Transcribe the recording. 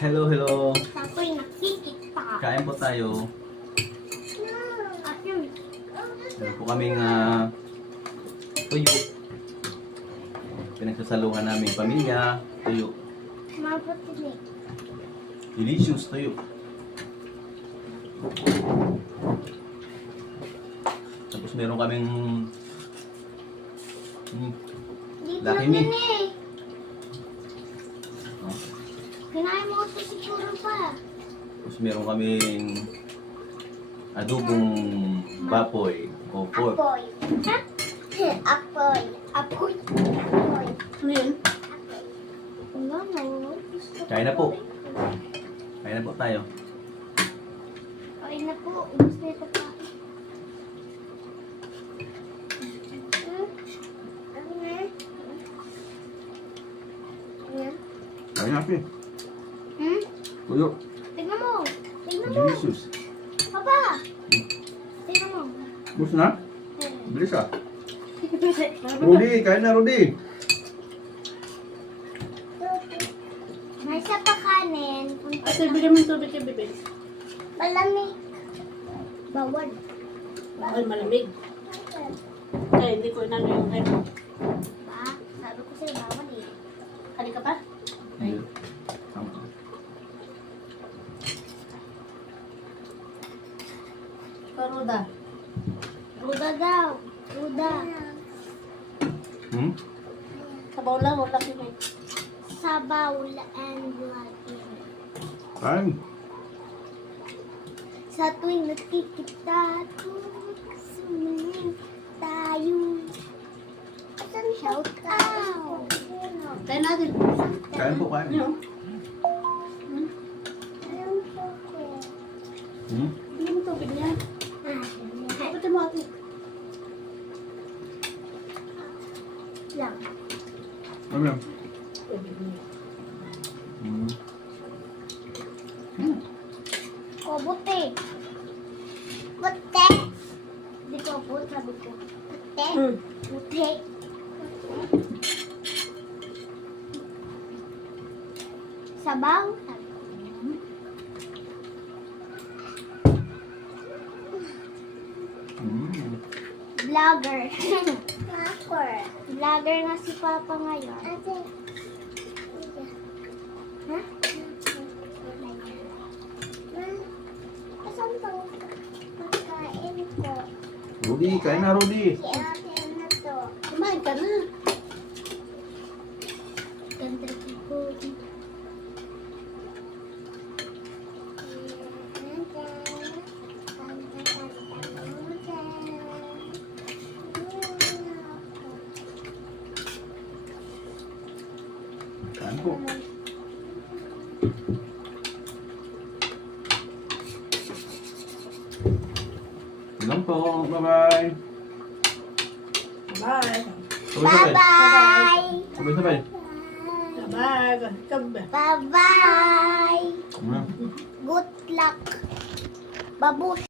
Hello, hello. Ako'y nakikita. Kain po tayo. Ayun. Meron po kaming tuyo. Pinagsasaluhan namin pamilya. Tuyo. Mabuti. Delicious tuyo. Tapos meron kaming Dito Lucky lang me. yun eh. Kinain mo ito siguro pa. Tapos meron kaming adobong baboy o pork. Apoy. Ha? Apoy. Apoy. Apoy. Ano yun? Wala mo. Kain na po. Kain na po tayo. Kain na po. Ubus na ito pa. Ano na? Ayan. Kain na po. Tuyo. Tignan mo. Tignan mo. Delicious. Papa. Tignan mo. Gusto na? Bilis ah. Rudy, kain na Rudy. May isa pa kanin. Ate, bigyan mo yung tubig kay bebe. Malamig. Bawal. Bawal malamig. Kaya hindi ko inano yung ano. Ba? Sabi ko sa'yo bawal eh. Kali ka pa? Ay. Tama. Paruda. Ruda daw. Ruda. Sabaw lang, wala yun eh. Sabaw and Latin. Kain. Sa tuwing nakikita ko, sumingin tayo. Shout out. Kaya natin. Kain po, kain. Ano? Bigyan mo tubig niya. Pati mo ate. Lang. Ano yan? Tubig niya. O, buti. Buti. Hindi ko po, sabi ko. Buti. Buti. Sabaw. Vlogger. Vlogger nga si Papa ngayon. Ha? Asan pang pagkain ko? Rudy, kain na Rudy. Si ate na to. Kumain ka na. Ganda ko. Kain po. Ilang po. Bye-bye. Bye. Sabay-sabay. Bye-bye! Sabay-sabay. Bye. Bye. Bye-bye! Mm. Good luck! Babush!